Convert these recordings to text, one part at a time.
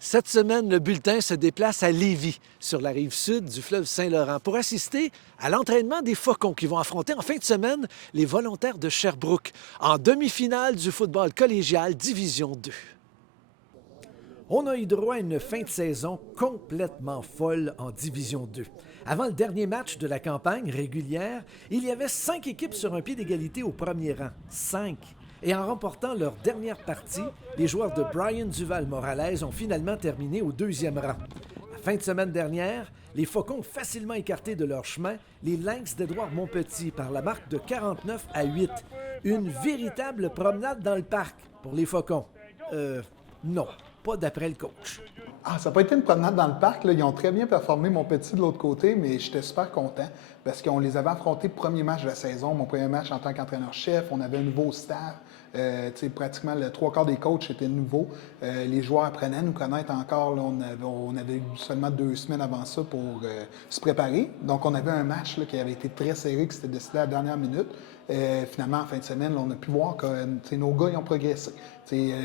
Cette semaine, le bulletin se déplace à Lévis, sur la rive sud du fleuve Saint-Laurent, pour assister à l'entraînement des Faucons qui vont affronter en fin de semaine les volontaires de Sherbrooke en demi-finale du football collégial Division 2. On a eu droit à une fin de saison complètement folle en Division 2. Avant le dernier match de la campagne régulière, il y avait 5 équipes sur un pied d'égalité au premier rang. 5. Et en remportant leur dernière partie, les joueurs de Brian Duval-Morales ont finalement terminé au deuxième rang. La fin de semaine dernière, les Faucons ont facilement écarté de leur chemin les Lynx d'Édouard-Montpetit par la marque de 49-8. Une véritable promenade dans le parc pour les Faucons. Non, pas d'après le coach. Ça n'a pas été une promenade dans le parc. Là. Ils ont très bien performé, mon petit, de l'autre côté, mais j'étais super content parce qu'on les avait affrontés le premier match de la saison, mon premier match en tant qu'entraîneur-chef. On avait un nouveau staff. Pratiquement le 3/4 des coachs étaient nouveaux. Les joueurs apprenaient à nous connaître encore. Là, on avait eu seulement 2 semaines avant ça pour se préparer. Donc, on avait un match là, qui avait été très serré, qui s'était décidé à la dernière minute. Finalement, en fin de semaine, là, on a pu voir que nos gars ils ont progressé.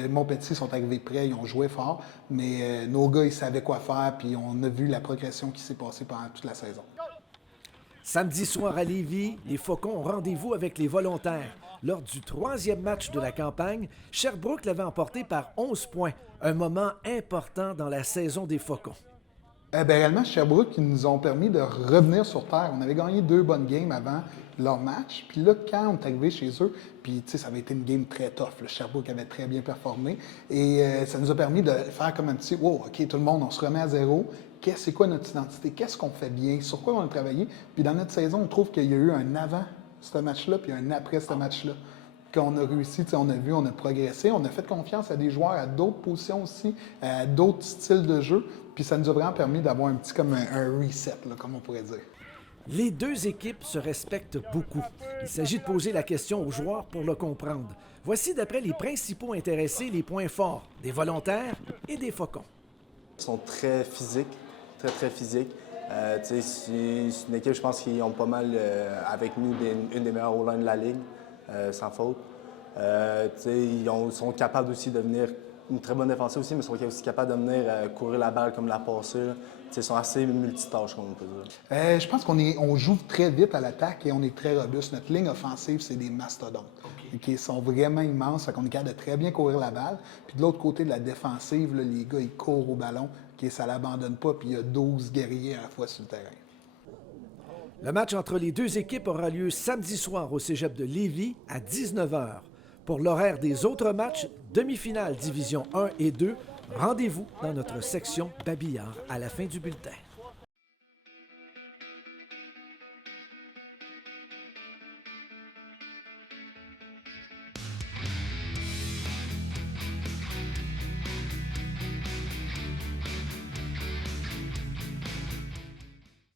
Mon petit sont arrivés prêts, ils ont joué fort, mais nos gars, ils savaient quoi faire, puis on a vu la progression qui s'est passée pendant toute la saison. Samedi soir à Lévis, les Faucons ont rendez-vous avec les volontaires. Lors du 3e match de la campagne, Sherbrooke l'avait emporté par 11 points, un moment important dans la saison des Faucons. Réellement, Sherbrooke, ils nous ont permis de revenir sur terre. On avait gagné 2 bonnes games avant leur match. Puis là, quand on est arrivé chez eux, puis ça avait été une game très tough. Le Sherbrooke avait très bien performé. Et ça nous a permis de faire comme un petit « Wow, OK, tout le monde, on se remet à zéro. C'est quoi notre identité? Qu'est-ce qu'on fait bien? Sur quoi on a travaillé? » Puis dans notre saison, on trouve qu'il y a eu un avant ce match-là, puis un après ce match-là. Qu'on a réussi, on a vu, on a progressé, on a fait confiance à des joueurs à d'autres positions aussi, à d'autres styles de jeu, puis ça nous a vraiment permis d'avoir un petit comme un reset, là, comme on pourrait dire. Les deux équipes se respectent beaucoup. Il s'agit de poser la question aux joueurs pour le comprendre. Voici, d'après les principaux intéressés, les points forts des volontaires et des Faucons. Ils sont très physiques, très physiques. C'est une équipe, je pense, qui ont pas mal, avec nous, une des meilleures O-line de la Ligue. Sans faute. Ils sont capables aussi de venir, une très bonne défensive aussi, mais ils sont aussi capables de venir courir la balle comme la passer. Ils sont assez multitâches, comme on peut dire. Je pense qu'on joue très vite à l'attaque et on est très robuste. Notre ligne offensive, c'est des mastodontes. Qui sont vraiment immenses, on est capable de très bien courir la balle. Puis de l'autre côté de la défensive, là, les gars, ils courent au ballon, ça ne l'abandonne pas, puis il y a 12 guerriers à la fois sur le terrain. Le match entre les deux équipes aura lieu samedi soir au cégep de Lévis à 19h. Pour l'horaire des autres matchs, demi-finale Division 1 et 2, rendez-vous dans notre section Babillard à la fin du bulletin.